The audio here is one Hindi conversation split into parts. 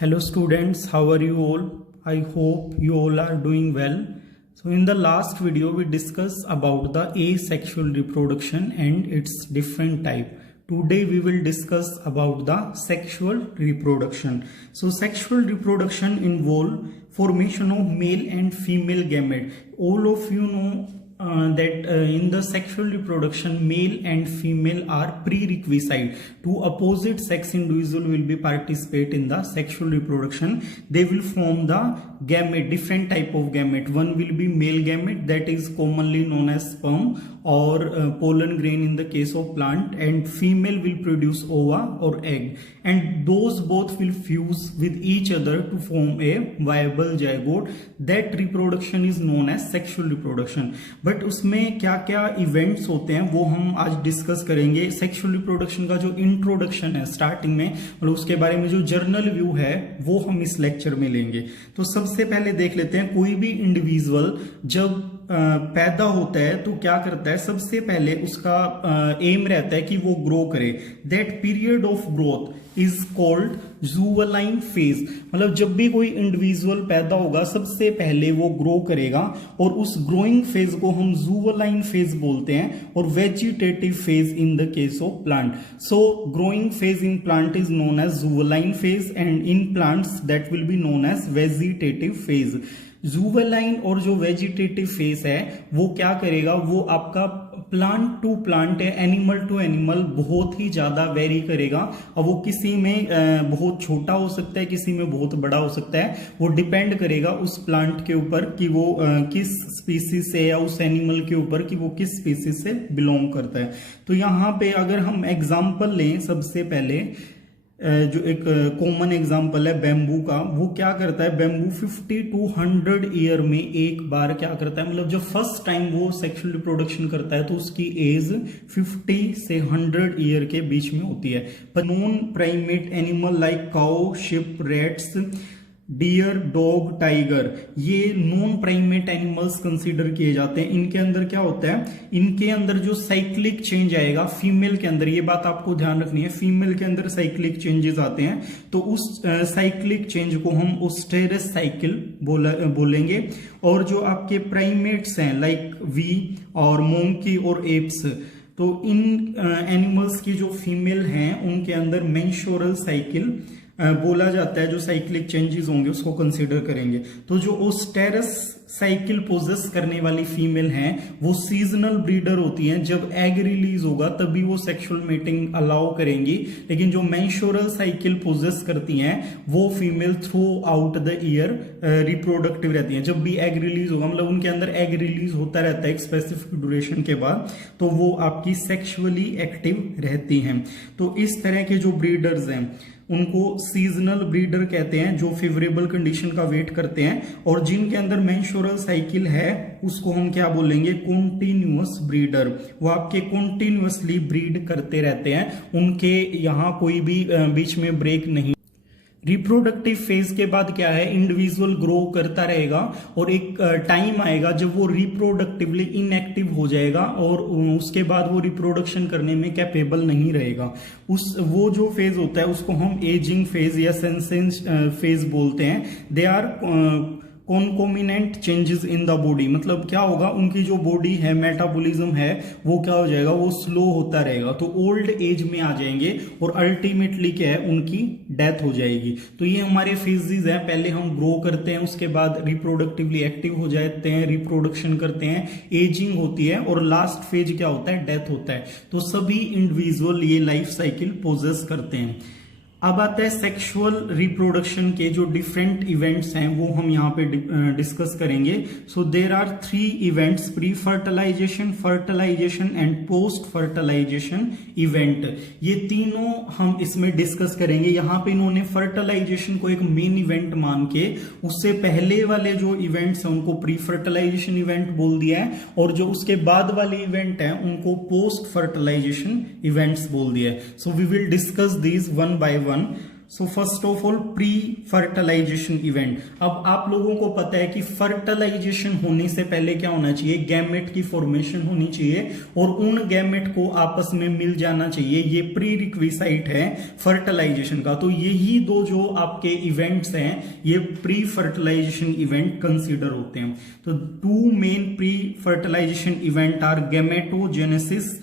Hello students, how are you all? I hope you all are doing well. So in the last video we discussed about the asexual reproduction and its different type. Today we will discuss about the sexual reproduction. So sexual reproduction involve formation of male and female gamete. All of you know that in the sexual reproduction male and female are prerequisite. Two opposite sex individual will be participate in the sexual reproduction. They will form the gamete, different type of gamete. One will be male gamete, that is commonly known as sperm or pollen grain in the case of plant, and female will produce ova or egg, and those both will fuse with each other to form a viable zygote. That reproduction is known as sexual reproduction. But उसमें क्या क्या इवेंट्स होते हैं वो हम आज डिस्कस करेंगे. सेक्सुअल रिप्रोडक्शन का जो इंट्रोडक्शन है स्टार्टिंग में, मतलब उसके बारे में जो जर्नल व्यू है वो हम इस लेक्चर में लेंगे. तो सबसे पहले देख लेते हैं, कोई भी इंडिविजुअल जब पैदा होता है तो क्या करता है, सबसे पहले उसका एम रहता है कि वो ग्रो करे. That period of growth is called juvenile phase. मतलब जब भी कोई इंडिविजुअल पैदा होगा सबसे पहले वो ग्रो करेगा और उस ग्रोइंग फेज को हम जुवेनाइल फेज बोलते हैं, और vegetative phase in the case of plant. So growing phase in plant is known as juvenile phase and in plants that will be known as vegetative phase. Juvenile और जो वेजिटेटिव फेज है वो क्या करेगा, वो आपका प्लांट टू प्लांट है, एनिमल टू एनिमल बहुत ही ज्यादा वेरी करेगा. और वो किसी में बहुत छोटा हो सकता है, किसी में बहुत बड़ा हो सकता है. वो डिपेंड करेगा उस प्लांट के ऊपर कि वो किस स्पीसीज से, या उस एनिमल के ऊपर कि वो किस स्पीसीज से बिलोंग करता है. तो यहाँ पे अगर हम एग्जाम्पल लें, सबसे पहले जो एक कॉमन एग्जांपल है बेम्बू का, वो क्या करता है, बेम्बू 50 to 100 ईयर में एक बार क्या करता है, मतलब जब फर्स्ट टाइम वो सेक्सुअल रिप्रोडक्शन करता है तो उसकी एज 50 से 100 ईयर के बीच में होती है. पर non primate animal like cow, sheep, rats, deer, dog, tiger, ये नॉन प्राइमेट एनिमल्स कंसीडर किए जाते हैं. इनके अंदर क्या होता है, इनके अंदर जो साइक्लिक चेंज आएगा फीमेल के अंदर, ये बात आपको ध्यान रखनी है, फीमेल के अंदर साइक्लिक चेंजेस आते हैं. तो उस साइक्लिक चेंज को हम ओस्टेरस साइकिल बोलेंगे. और जो आपके प्राइमेट्स हैं लाइक वी और मोंकी और एप्स, तो इन एनिमल्स की जो फीमेल हैं उनके अंदर मेंस्ट्रुअल साइकिल बोला जाता है. जो साइक्लिक चेंजेस होंगे उसको कंसीडर करेंगे. तो जो ओस्टेरस साइकिल पोजेस करने वाली फीमेल हैं वो सीजनल ब्रीडर होती हैं. जब एग रिलीज होगा तभी वो सेक्सुअल मेटिंग अलाउ करेंगी. लेकिन जो मेंस्ट्रुअल साइकिल पोजेस करती हैं वो female through out the year reproductive रहती हैं. जब भी एग रिलीज होगा, मतलब उनके अंदर एग रिलीज होता रहता है एक स्पेसिफिक ड्यूरेशन के बाद, तो वो आपकी सेक्सुअली एक्टिव रहती हैं. तो इस तरह के जो ब्रीडर्स हैं उनको सीजनल ब्रीडर कहते हैं, जो फेवरेबल कंडीशन का वेट करते हैं. और जिनके अंदर मेंस्ट्रुअल साइकिल है उसको हम क्या बोलेंगे, कॉन्टिन्यूअस ब्रीडर. वो आपके कॉन्टिन्यूअसली ब्रीड करते रहते हैं, उनके यहाँ कोई भी बीच में ब्रेक नहीं. रिप्रोडक्टिव फेज के बाद क्या है, इंडिविजुअल ग्रो करता रहेगा और एक टाइम आएगा जब वो रिप्रोडक्टिवली इनएक्टिव हो जाएगा और उसके बाद वो रिप्रोडक्शन करने में कैपेबल नहीं रहेगा. वो जो फेज होता है उसको हम एजिंग फेज या सेंसेंस फेज बोलते हैं. They are concomitant changes in the body. मतलब क्या होगा, उनकी जो बॉडी है, मेटाबॉलिज्म है, वो क्या हो जाएगा, वो स्लो होता रहेगा. तो ओल्ड एज में आ जाएंगे और अल्टीमेटली क्या है, उनकी डेथ हो जाएगी. तो ये हमारे फेजेस हैं. पहले हम ग्रो करते हैं, उसके बाद रिप्रोडक्टिवली एक्टिव हो जाते हैं, रिप्रोडक्शन करते हैं, एजिंग होती है, और लास्ट फेज क्या होता है, डेथ होता है. तो सभी इंडिविजुअल ये लाइफ साइकिल पोजेस करते हैं. अब आता है सेक्सुअल रिप्रोडक्शन के जो डिफरेंट इवेंट्स हैं वो हम यहाँ पे डिस्कस करेंगे. So there are 3 events, pre fertilisation, fertilisation and post fertilisation event. ये तीनों हम इसमें डिस्कस करेंगे. यहाँ पे इन्होंने फर्टिलाइजेशन को एक मेन इवेंट मान के उससे पहले वाले जो इवेंट्स हैं उनको प्री फर्टिलाइजेशन इवेंट बोल दिया है, और जो उसके बाद वाले इवेंट हैं उनको पोस्ट फर्टिलाइजेशन इवेंट्स बोल दिया है. So we will discuss these one by one. So first of all pre fertilization event. अब आप लोगों को पता है कि फर्टिलाइजेशन होने से पहले क्या होना चाहिए, गैमेट की फॉर्मेशन होनी चाहिए और उन गैमेट को आपस में मिल जाना चाहिए। ये प्री रिक्विसाइट है फर्टिलाइजेशन का। तो यही दो जो आपके इवेंट्स हैं ये प्री फर्टिलाइजेशन इवेंट कंसीडर होते हैं। तो two main pre fertilization event are gametogenesis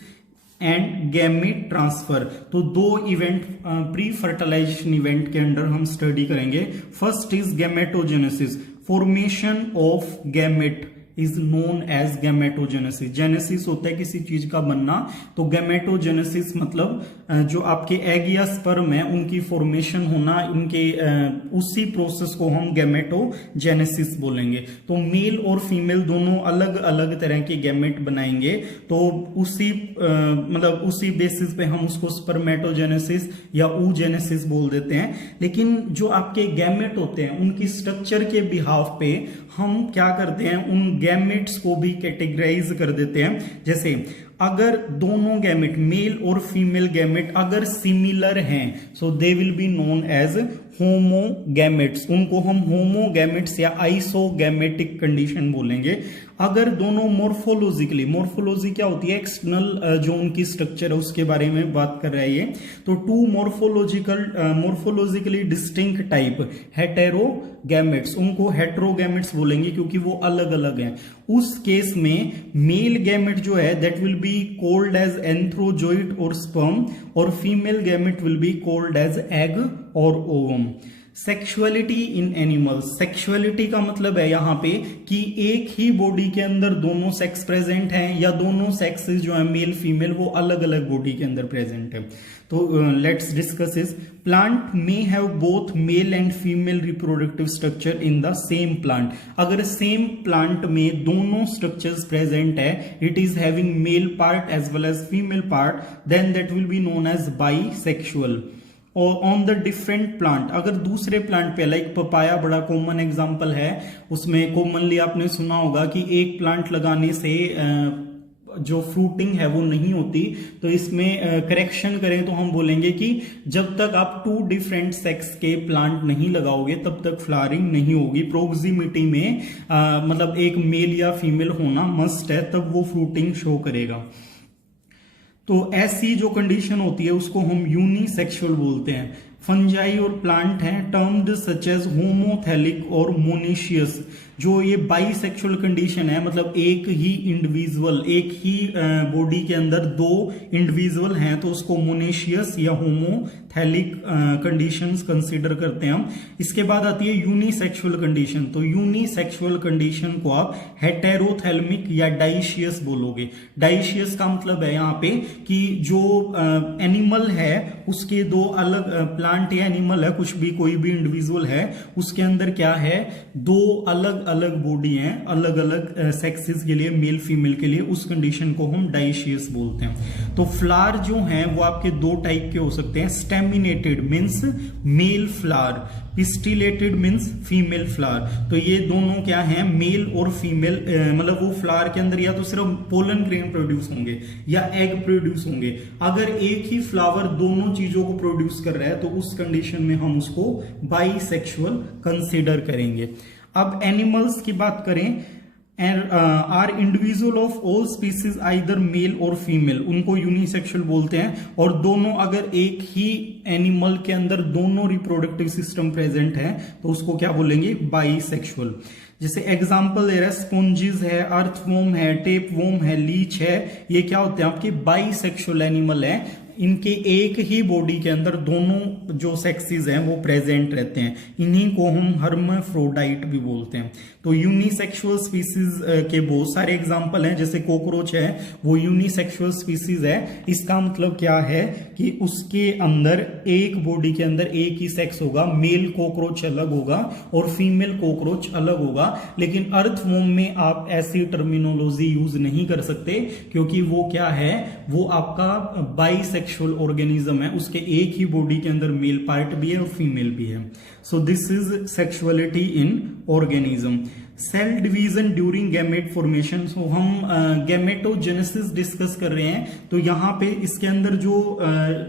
and gamete transfer. तो दो इवेंट प्री फर्टिलाइजेशन इवेंट के अंडर हम स्टडी करेंगे। First is gametogenesis, formation of gamete is known as gametogenesis. Genesis होता है किसी चीज का बनना, तो गैमेटोजेनेसिस मतलब जो आपके एग या स्पर्म है उनकी फॉर्मेशन होना, उनके उसी प्रोसेस को हम गैमेटोजेनेसिस बोलेंगे। तो मेल और फीमेल दोनों अलग अलग तरह के गैमेट बनाएंगे, तो उसी मतलब उसी बेसिस पे हम उसको स्पर्मेटोजेनेसिस या oogenesis बोल देते हैं। लेकिन जो आपके गैमेट होते हैं उनकी स्ट्रक्चर के बिहाफ पे हम क्या करते हैं, उन गैमेट्स को भी कैटेगराइज कर देते हैं। जैसे अगर दोनों गैमेट मेल और फीमेल गैमेट अगर सिमिलर हैं, so they will be known as homogametes. उनको हम होमोगैमेट्स या आइसोगैमेटिक कंडीशन बोलेंगे। अगर दोनों मॉर्फोलॉजिकली, मॉर्फोलॉजी क्या होती है, एक्सटर्नल जो उनकी स्ट्रक्चर है उसके बारे में बात कर रहा है ये, तो टू मॉर्फोलॉजिकली डिस्टिंक्ट टाइप हेटेरोगैमेट्स, उनको हेटेरोगैमेट्स बोलेंगे क्योंकि वो अलग अलग हैं। उस केस में मेल गैमेट जो है that will be called as antherozoid और स्पर्म, और female gamete will be called as egg और ovum. Sexuality in animals, sexuality का मतलब है यहाँ पे कि एक ही बॉडी के अंदर दोनों सेक्स प्रेजेंट हैं या दोनों सेक्सेस जो है मेल फीमेल वो अलग अलग बॉडी के अंदर प्रेजेंट है। तो लेट्स डिस्कस इस plant may have both male and female reproductive structure in the same plant. अगर सेम प्लांट में दोनों स्ट्रक्चर्स प्रेजेंट है, it is having male part as well as female part, then that will be known as bisexual. और ऑन द डिफरेंट प्लांट, अगर दूसरे प्लांट पे, लाइक पपाया बड़ा कॉमन एग्जांपल है, उसमें कॉमनली आपने सुना होगा कि एक प्लांट लगाने से जो फ्रूटिंग है वो नहीं होती, तो इसमें करेक्शन करें तो हम बोलेंगे कि जब तक आप टू डिफरेंट सेक्स के प्लांट नहीं लगाओगे तब तक फ्लावरिंग नहीं होगी। प्रोक्सिमिटी में मतलब एक मेल या फीमेल होना मस्ट है, तब वो फ्रूटिंग शो करेगा। तो ऐसी जो कंडीशन होती है उसको हम यूनिसेक्सुअल बोलते हैं। फंजाई और प्लांट हैं टर्म्ड सच एज होमोथैलिक और मोनेशियस। जो ये बाइसेक्सुअल कंडीशन है, मतलब एक ही इंडिविजुअल, एक ही बॉडी के अंदर दो इंडिविजुअल हैं, तो उसको मोनेशियस या होमोथैलिक कंडीशंस कंसीडर करते हैं हम। इसके बाद आती है यूनिसेक्सुअल कंडीशन। तो यूनिसेक्सुअल कंडीशन को आप हेटेरोथैल्मिक या डाइशियस बोलोगे। डाइशियस का मतलब है यहाँ पे कि जो एनिमल है उसके दो अलग, प्लांट या एनिमल है, कुछ भी कोई भी इंडिविजुअल है, उसके अंदर क्या है, दो अलग अलग बॉडी हैं, अलग अलग सेक्सेस के लिए, मेल फीमेल के लिए, उस कंडीशन को हम डाइशियस बोलते हैं। तो फ्लावर जो हैं वो आपके दो टाइप के हो सकते हैं। Staminated means male flower, pistillated means female flower. तो ये दोनों क्या हैं, मेल और फीमेल, मतलब वो फ्लावर के अंदर या तो सिर्फ पोलन ग्रेन प्रोड्यूस होंगे या एग प्रोड्यूस होंगे। अगर एक ही फ्लावर दोनों चीजों को प्रोड्यूस कर रहा है तो उस कंडीशन में हम उसको बाइसेक्सुअल कंसीडर करेंगे। अब एनिमल्स की बात करें, are individual of all species either male और फीमेल, उनको यूनिसेक्सुअल बोलते हैं। और दोनों अगर एक ही एनिमल के अंदर दोनों रिप्रोडक्टिव सिस्टम प्रेजेंट है तो उसको क्या बोलेंगे, बाइसेक्सुअल। जैसे एग्जाम्पल दे रहा है, स्पॉन्जिस है, अर्थवॉर्म है, टेपवॉर्म है, लीच है, ये क्या होते हैं आपके बाइसेक्सुअल एनिमल है। इनके एक ही बॉडी के अंदर दोनों जो सेक्सेस हैं वो प्रेजेंट रहते हैं। इन्हीं को हम हर्माफ्रोडाइट भी बोलते हैं। तो यूनिसेक्सुअल स्पीसीज के बहुत सारे एग्जांपल हैं, जैसे कॉकरोच है वो यूनिसेक्सुअल स्पीसीज है। इसका मतलब क्या है कि उसके अंदर एक बॉडी के अंदर एक ही सेक्स होगा, मेल कॉकरोच अलग होगा और फीमेल कॉकरोच अलग होगा। लेकिन अर्थवॉर्म में आप ऐसी टर्मिनोलॉजी यूज नहीं कर सकते क्योंकि वो क्या है, वो आपका बाइसेक्सुअल ऑर्गेनिज्म है, उसके एक ही बॉडी के अंदर मेल पार्ट भी है और फीमेल भी है। So this is sexuality in organism. Cell division during gamete formation. So हम गैमेटोजेनेसिस डिस्कस कर रहे हैं। तो यहाँ पे इसके अंदर जो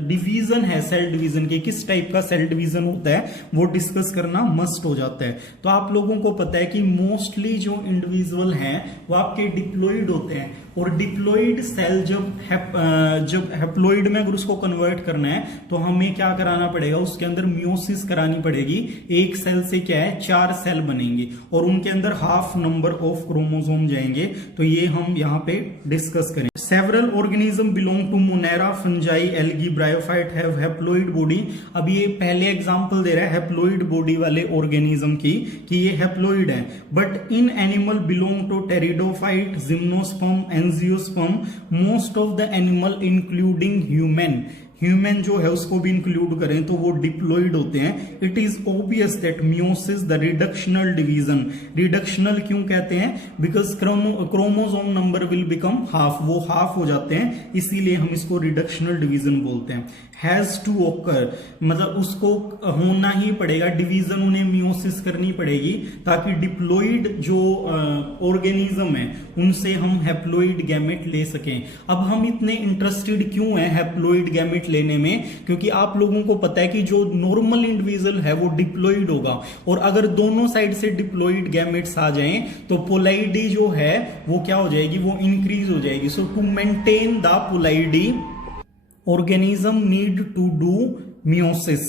डिवीजन है सेल डिवीजन के, किस टाइप का सेल डिवीजन होता है वो डिस्कस करना मस्ट हो जाता है। तो आप लोगों को पता है कि मोस्टली जो इंडिविजुअल हैं वो आपके डिप्लॉइड होते हैं, और डिप्लॉइड सेल जब हैप्लॉइड में अगर उसको कन्वर्ट करना है तो हमें क्या कराना पड़ेगा, उसके अंदर मियोसिस करानी पड़ेगी। एक सेल से क्या है 4 सेल बनेंगे और उनके अंदर हाफ नंबर ऑफ क्रोमोसोम जाएंगे। तो ये हम यहाँ पे डिस्कस करें। Several organism belong to monera, fungi, algae, bryophyte have haploid body. अब ये पहले एग्जांपल दे रहा है हैप्लॉइड बॉडी वाले ऑर्गेनिज्म की कि ये हैप्लॉइड है। But in animal belong to pteridophyte, gymnosperm, angiosperm, most of the animal including human जो है उसको भी इंक्लूड करें तो वो डिप्लॉइड होते हैं। It is obvious that meiosis the reductional division, reductional क्यों कहते हैं, because chromosome number will become half, वो हाफ हो जाते हैं, इसीलिए हम इसको रिडक्शनल डिवीजन बोलते हैं। हैज टू ऑकर, मतलब उसको होना ही पड़ेगा, डिवीजन उन्हें मियोसिस करनी पड़ेगी ताकि डिप्लॉइड जो ऑर्गेनिज्म है उनसे हम हैप्लॉइड गैमेट ले सकें। अब हम इतने इंटरेस्टेड क्यों हैं हैप्लॉइड गैमेट लेने में, क्योंकि आप लोगों को पता है कि जो नॉर्मल इंडिविजुअल है वो डिप्लॉइड होगा, और अगर दोनों साइड से डिप्लॉइड गैमेट्स आ जाएं तो पोलाइडी जो है वो क्या हो जाएगी, वो इंक्रीज हो जाएगी। So to maintain the ploidy organism need to do meiosis.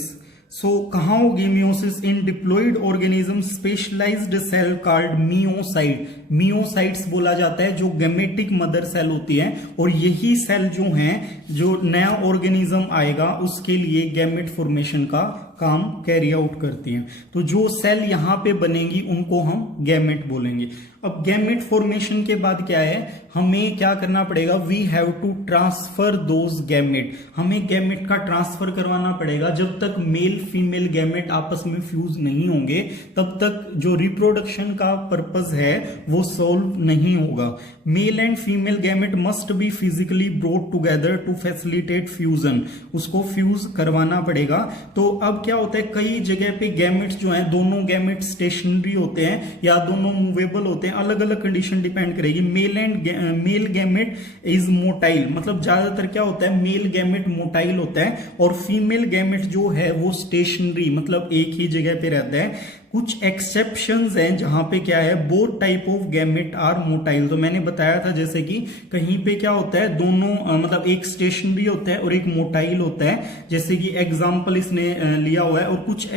So कहाँ होगी meiosis, in diploid organism specialised cell called meiocyte. Meiocytes बोला जाता है जो गैमेटिक मदर सेल होती है, और यही सेल जो हैं जो नया ऑर्गेनिज्म आएगा उसके लिए गैमेट फॉर्मेशन का काम कैरी आउट करती हैं। तो जो सेल यहां पे बनेंगी उनको हम गैमेट बोलेंगे। अब गैमेट फॉर्मेशन के बाद क्या है, हमें क्या करना पड़ेगा, we have to transfer those gamete, हमें गैमेट का ट्रांसफर करवाना पड़ेगा। जब तक मेल फीमेल गैमेट आपस में फ्यूज नहीं होंगे तब तक जो रिप्रोडक्शन का पर्पस है वो सॉल्व नहीं होगा। Male and female gamete must be physically brought together to facilitate fusion, उसको फ्यूज करवाना पड़ेगा। तो अब क्या होता है, कई जगह पे गैमेट्स जो हैं, दोनों गैमेट स्टेशनरी होते हैं या दोनों मूवेबल होते हैं, अलग अलग कंडीशन डिपेंड करेगी। मेल गैमेट इज मोटाइल, मतलब ज्यादातर क्या होता है मेल गैमेट मोटाइल होता है, और फीमेल गैमेट जो है वो स्टेशनरी, मतलब एक ही जगह पे रहता है। कुछ एक्सेप्शंस हैं जहां पे क्या है, both type of gamete are motile. तो मैंने बताया था जैसे कि कहीं पे क्या होता है, दोनों मतलब एक स्टेशनरी होता है और एक मोटाइल होता है, जैसे कि एग्जांपल इसने लिया हुआ है। और कुछ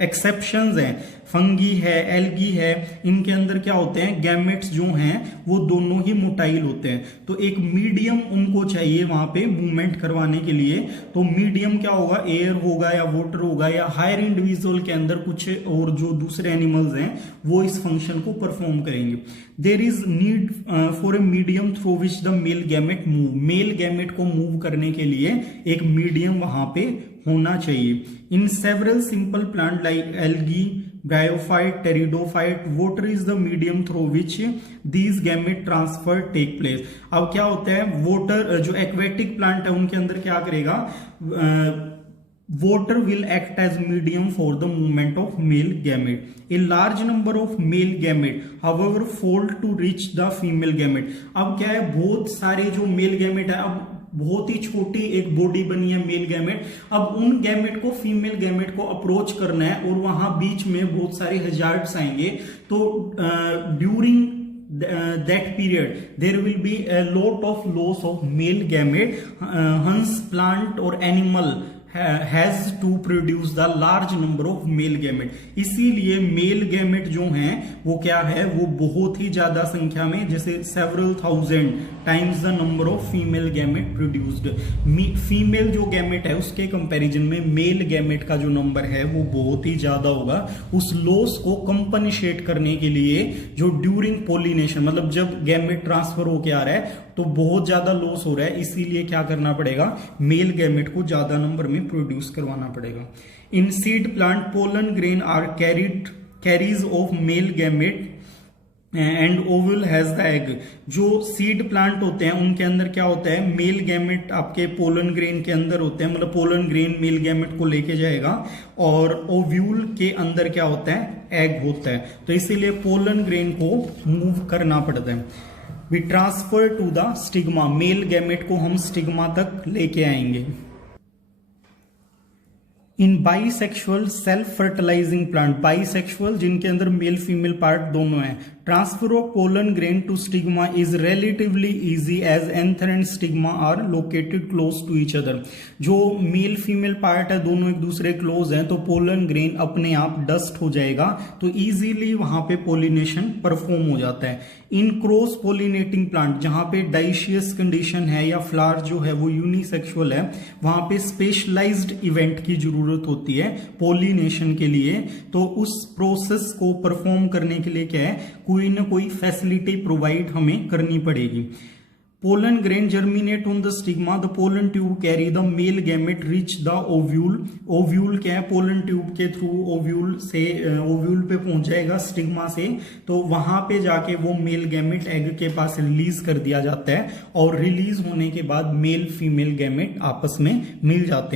एक्सेप्शंस हैं, फंगी है, एल्गी है, इनके अंदर क्या होते हैं, गैमेट्स जो हैं वो दोनों ही मोटाइल होते हैं। तो एक मीडियम उनको चाहिए वहां पे मूवमेंट करवाने के लिए। तो मीडियम क्या होगा, एयर होगा या वाटर होगा, या हायर इंडिविजुअल के अंदर कुछ और जो दूसरे एनिमल्स हैं वो इस फंक्शन को परफॉर्म करेंगे। There is need for a medium through which the male gamete move, male gamete को मूव करने के लिए एक मीडियम वहां पे होना चाहिए। In several simple plant like algae, bryophyte, pteridophyte, water is the medium through which these gamete transfer take place. अब क्या होता है, वाटर जो एक्वेटिक प्लांट है उनके अंदर क्या करेगा, water will act as medium for the movement of male gamete. A large number of male gamete however fail to reach the female gamete. अब क्या है, बहुत सारे जो मेल गैमेट है, अब बहुत ही छोटी एक बॉडी बनी है मेल गैमेट, अब उन गैमेट को फीमेल गैमेट को अप्रोच करना है और वहां बीच में बहुत सारे हजार्ड्स आएंगे। तो during that period there will be a lot of loss of male gamete, hence plant or animal has to produce the large number of male gamete. इसीलिए मेल गैमेट जो हैं वो क्या है, वो बहुत ही ज्यादा संख्या में, जैसे several thousand times the number of female gamete produced. Female जो गैमेट है उसके कंपैरिजन में मेल गैमेट का जो नंबर है वो बहुत ही ज्यादा होगा। उस लॉस को कंपनसेट करने के लिए जो ड्यूरिंग पोलिनेशन, मतलब जब गैमेट ट्रांसफर होके आ रहा है तो बहुत ज्यादा लॉस हो रहा है, इसीलिए क्या करना पड़ेगा, मेल गैमेट को ज्यादा नंबर में प्रोड्यूस करवाना पड़ेगा। In seed plant pollen grain are carriers of male gamete and ovule has the egg. जो सीड प्लांट होते हैं उनके अंदर क्या होता है, मेल गैमेट आपके पोलन ग्रेन के अंदर होते हैं, मतलब पोलन ग्रेन मेल गैमेट को लेके जाएगा, और ओव्यूल के अंदर क्या होता है, एग होता है। तो इसीलिए पोलन ग्रेन को मूव करना पड़ता है। We transfer to the stigma, male gamete को हम स्टिग्मा तक लेके आएंगे। In bisexual self fertilising plant, bisexual जिनके अंदर मेल फीमेल पार्ट दोनों है, transfer of pollen grain to stigma is relatively easy as anther and stigma are located close to each other. जो मेल फीमेल पार्ट है दोनों एक दूसरे क्लोज हैं, तो पोलन ग्रेन अपने आप डस्ट हो जाएगा, तो इजीली वहां पे पोलिनेशन परफॉर्म हो जाता है। इन क्रॉस पोलिनेटिंग प्लांट, जहां पे डाइशियस कंडीशन है या फ्लावर जो है वो यूनिसेक्सुअल है, वहां पे स्पेशलाइज्ड इवेंट की जरूरत होती है पोलिनेशन के लिए। तो उस प्रोसेस को परफॉर्म करने के लिए क्या है, कोई ना कोई फैसिलिटी प्रोवाइड हमें करनी पड़ेगी। Pollen grain germinate on the stigma, the pollen tube carry the male gamete reach the ovule. Ovule क्या है, पोलन ट्यूब के थ्रू ओव्यूल से ओव्यूल पे पहुंच जाएगा स्टिग्मा से, तो वहां पे जाके वो मेल गैमेट एग के पास रिलीज कर दिया जाता है, और रिलीज होने के बाद मेल फीमेल गैमेट आपस में मिल जाते हैं।